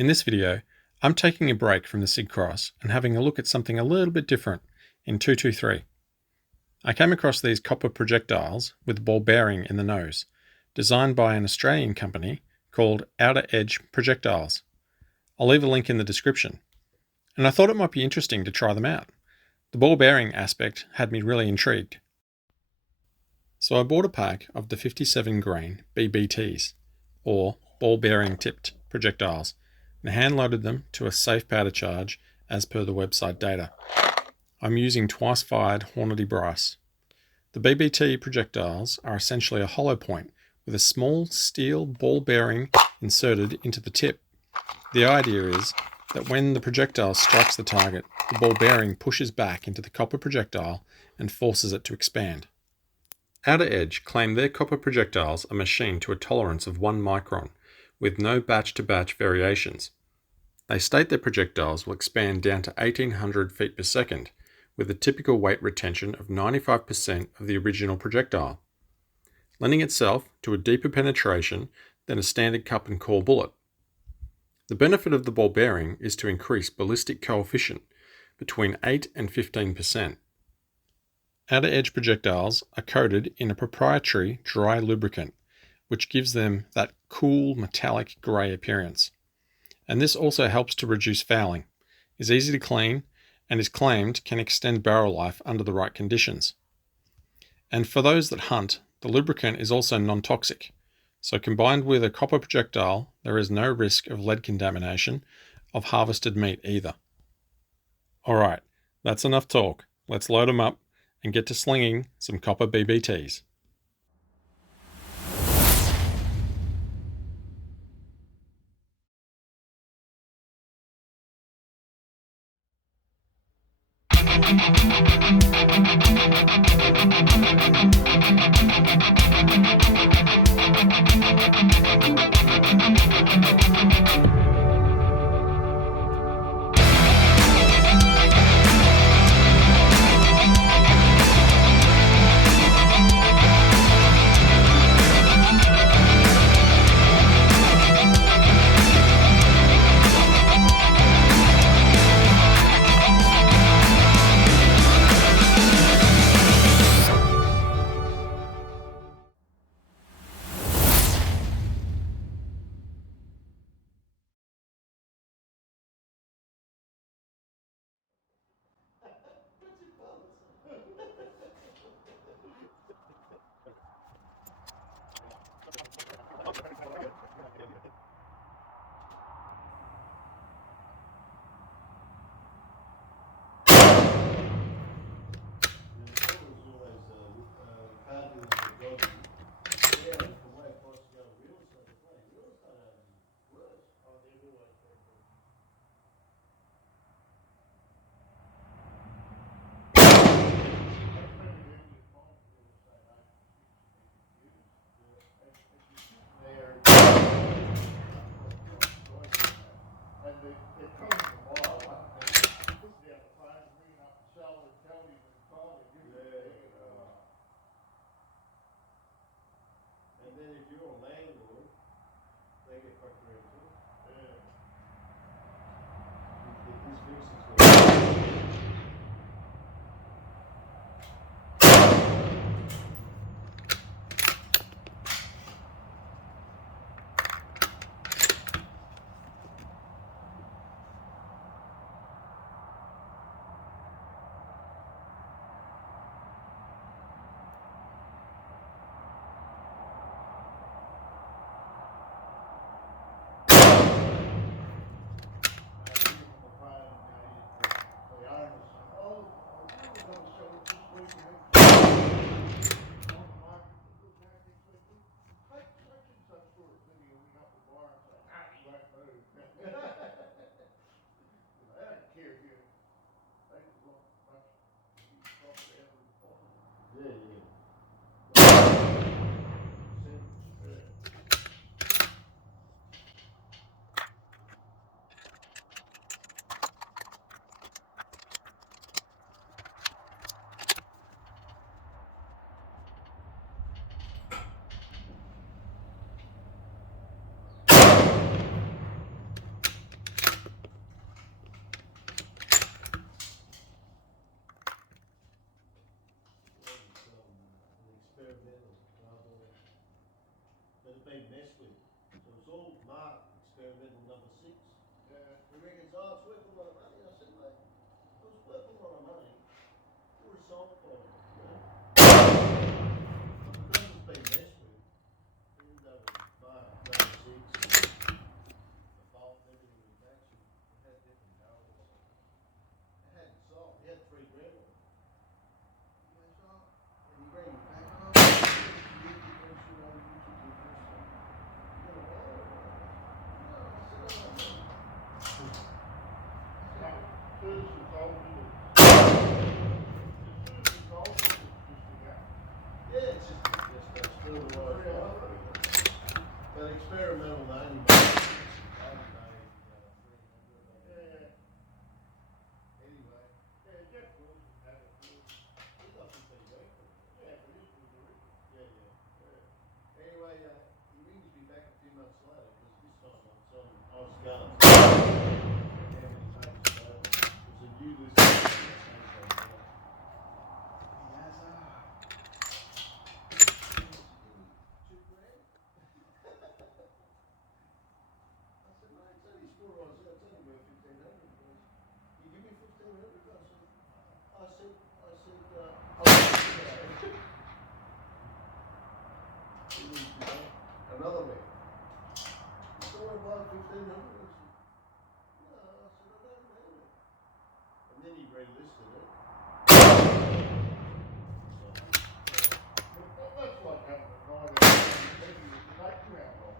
In this video, I'm taking a break from the Sigcross and having a look at something a little bit different in 223. I came across these copper projectiles with ball bearing in the nose, designed by an Australian company called Outer Edge Projectiles. I'll leave a link in the description. And I thought it might be interesting to try them out. The ball bearing aspect had me really intrigued. So I bought a pack of the 57 grain BBTs, or ball bearing tipped projectiles, and hand loaded them to a safe powder charge as per the website data. I'm using twice fired Hornady Bryce. The BBT projectiles are essentially a hollow point with a small steel ball bearing inserted into the tip. The idea is that when the projectile strikes the target, the ball bearing pushes back into the copper projectile and forces it to expand. Outer Edge claim their copper projectiles are machined to a tolerance of 1 micron, with no batch-to-batch variations. They state their projectiles will expand down to 1800 feet per second, with a typical weight retention of 95% of the original projectile, lending itself to a deeper penetration than a standard cup and core bullet. The benefit of the ball bearing is to increase ballistic coefficient between 8 and 15%. Outer Edge projectiles are coated in a proprietary dry lubricant, which gives them that cool metallic grey appearance. And this also helps to reduce fouling, is easy to clean, and is claimed can extend barrel life under the right conditions. And for those that hunt, the lubricant is also non-toxic, so combined with a copper projectile, there is no risk of lead contamination of harvested meat either. Alright, that's enough talk. Let's load them up and get to slinging some copper BBTs. And then if you're a landlord, they get fucked around too. been messed with. So it's all marked experimental number 6. He reckons, oh, it's worth a lot of money. I said, mate, it was worth a lot of money for a salt bomb, you know? But because it's been messed with, even though it was marked number 6 and the bolt and everything was matching, it had different barrels. It had salt. He had 3 grand on it. He goes, oh, and he rang me back, oh, you should do this, you know, you should do this. You know, oh, no, I said, oh, no. Yeah, it's just a still the right way. But experimental only made, anyway. He's got 15 grand for it. Yeah. Anyway, he rings me back a few months later because this time I was going. How many pages over? It was a new list. He has, $2 grand. I said, mate, it's only store I was at, it's only worth 1,500. You give me 1,500? Another way. You still want to buy 1,500? I said, no, I said, I don't need it. And then he relisted it. That's like having a guy that's taking the background off.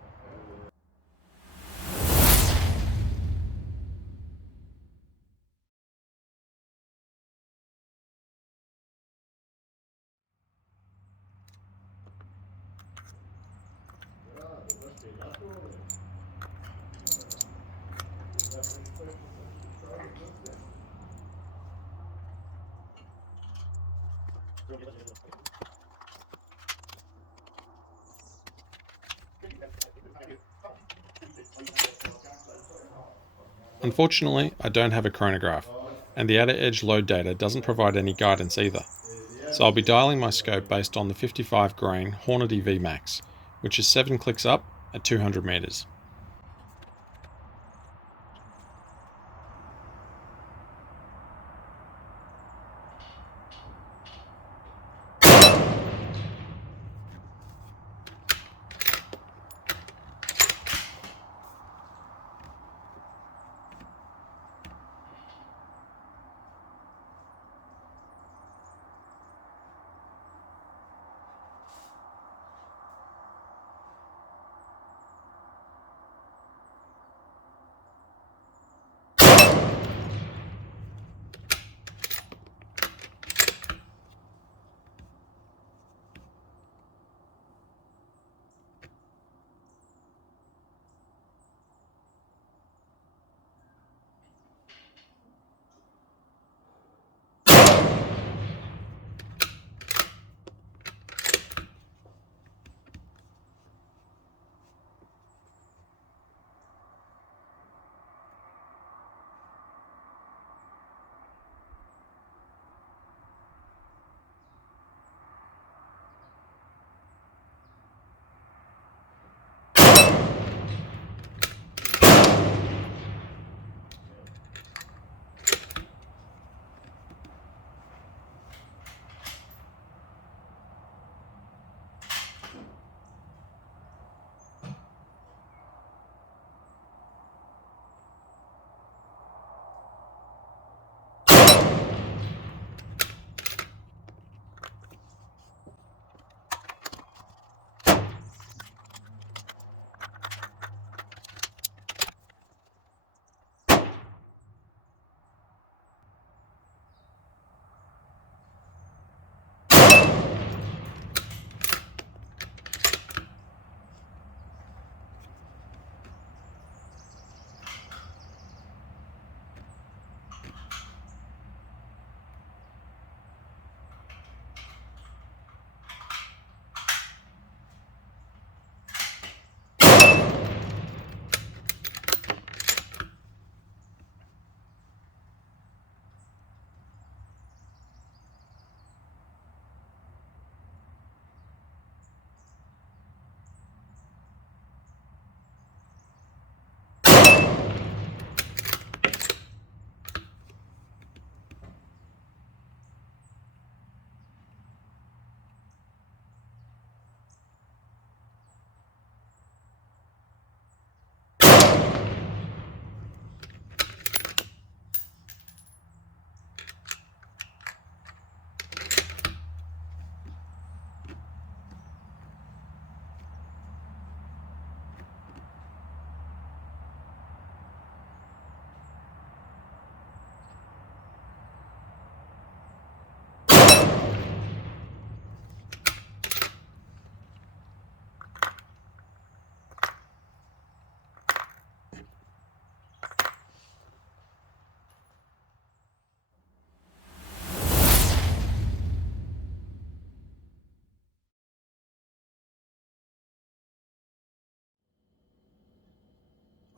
There must be enough for all of it. Unfortunately, I don't have a chronograph, and the outer edge load data doesn't provide any guidance either. So I'll be dialing my scope based on the 55 grain Hornady VMAX, which is 7 clicks up at 200 meters.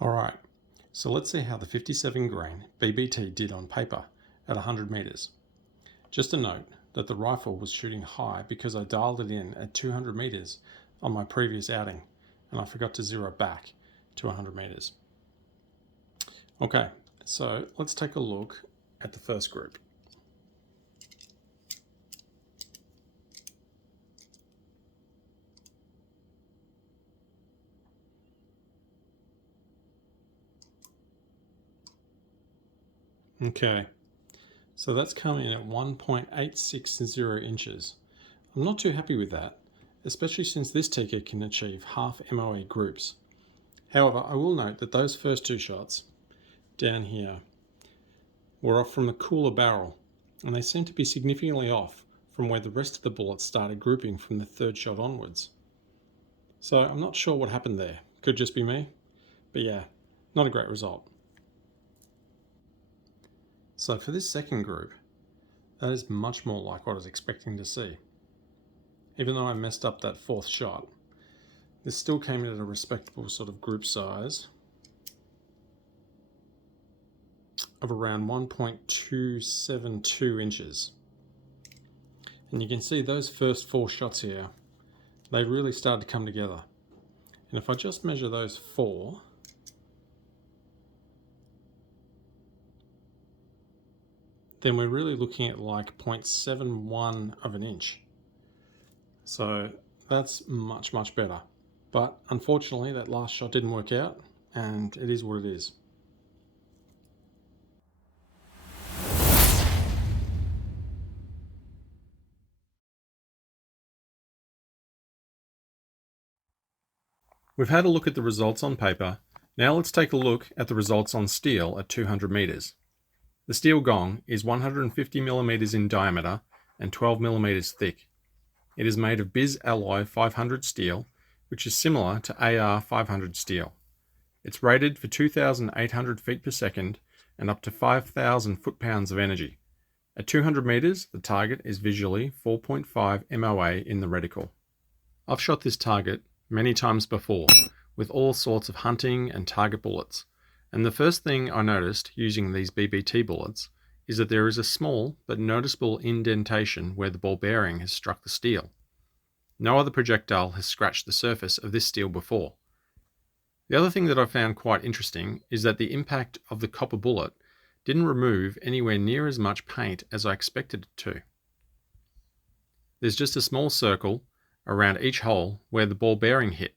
Alright, so let's see how the 57 grain BBT did on paper at 100 metres. Just a note that the rifle was shooting high because I dialed it in at 200 metres on my previous outing, and I forgot to zero back to 100 metres. Okay, so let's take a look at the first group. Okay, so that's coming in at 1.860 inches. I'm not too happy with that, especially since this tikka can achieve half MOA groups. However, I will note that those first two shots down here were off from the cooler barrel, and they seem to be significantly off from where the rest of the bullets started grouping from the third shot onwards. So I'm not sure what happened there. Could just be me, but yeah, not a great result. So for this second group, that is much more like what I was expecting to see. Even though I messed up that fourth shot, this still came in at a respectable sort of group size of around 1.272 inches. And you can see those first four shots here, they really started to come together. And if I just measure those four, then we're really looking at like 0.71 of an inch. So that's much, much better. But unfortunately, that last shot didn't work out, and it is what it is. We've had a look at the results on paper. Now let's take a look at the results on steel at 200 meters. The steel gong is 150 millimeters in diameter and 12 millimeters thick. It is made of BIS Alloy 500 steel, which is similar to AR 500 steel. It's rated for 2,800 feet per second and up to 5,000 foot-pounds of energy. At 200 meters, the target is visually 4.5 MOA in the reticle. I've shot this target many times before with all sorts of hunting and target bullets. And the first thing I noticed using these BBT bullets is that there is a small but noticeable indentation where the ball bearing has struck the steel. No other projectile has scratched the surface of this steel before. The other thing that I found quite interesting is that the impact of the copper bullet didn't remove anywhere near as much paint as I expected it to. There's just a small circle around each hole where the ball bearing hit.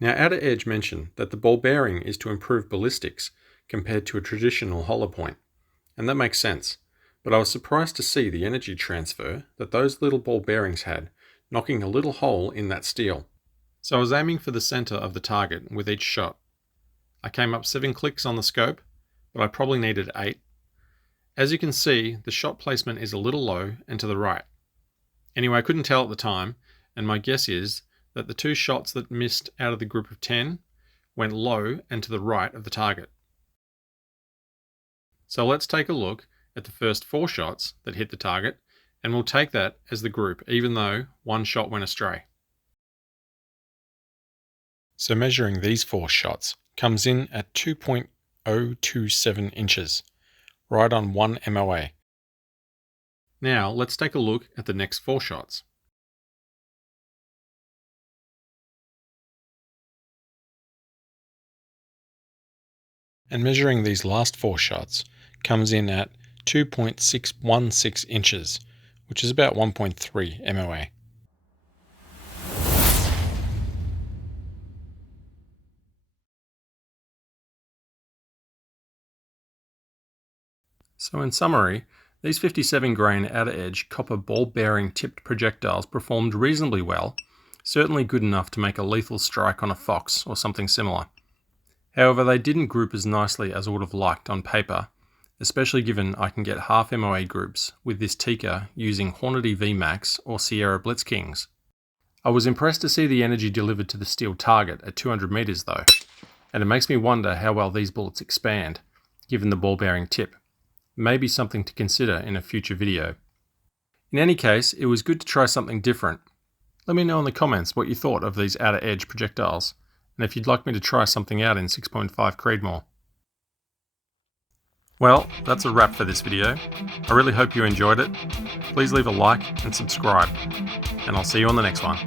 Now, Outer Edge mentioned that the ball bearing is to improve ballistics compared to a traditional hollow point, and that makes sense, but I was surprised to see the energy transfer that those little ball bearings had, knocking a little hole in that steel. So I was aiming for the center of the target with each shot. I came up 7 clicks on the scope, but I probably needed 8. As you can see, the shot placement is a little low and to the right. Anyway, I couldn't tell at the time, and my guess is that the 2 shots that missed out of the group of 10 went low and to the right of the target. So let's take a look at the first 4 shots that hit the target, and we'll take that as the group, even though 1 shot went astray. So measuring these 4 shots comes in at 2.027 inches, right on 1 MOA. Now let's take a look at the next 4 shots. And measuring these last 4 shots comes in at 2.616 inches, which is about 1.3 MOA. So in summary, these 57 grain Outer Edge copper ball bearing tipped projectiles performed reasonably well, certainly good enough to make a lethal strike on a fox or something similar. However, they didn't group as nicely as I would have liked on paper, especially given I can get half MOA groups with this Tikka using Hornady VMAX or Sierra Blitz Kings. I was impressed to see the energy delivered to the steel target at 200 meters though, and it makes me wonder how well these bullets expand, given the ball bearing tip. Maybe something to consider in a future video. In any case, it was good to try something different. Let me know in the comments what you thought of these Outer Edge projectiles, and if you'd like me to try something out in 6.5 Creedmoor. Well, that's a wrap for this video. I really hope you enjoyed it. Please leave a like and subscribe, and I'll see you on the next one.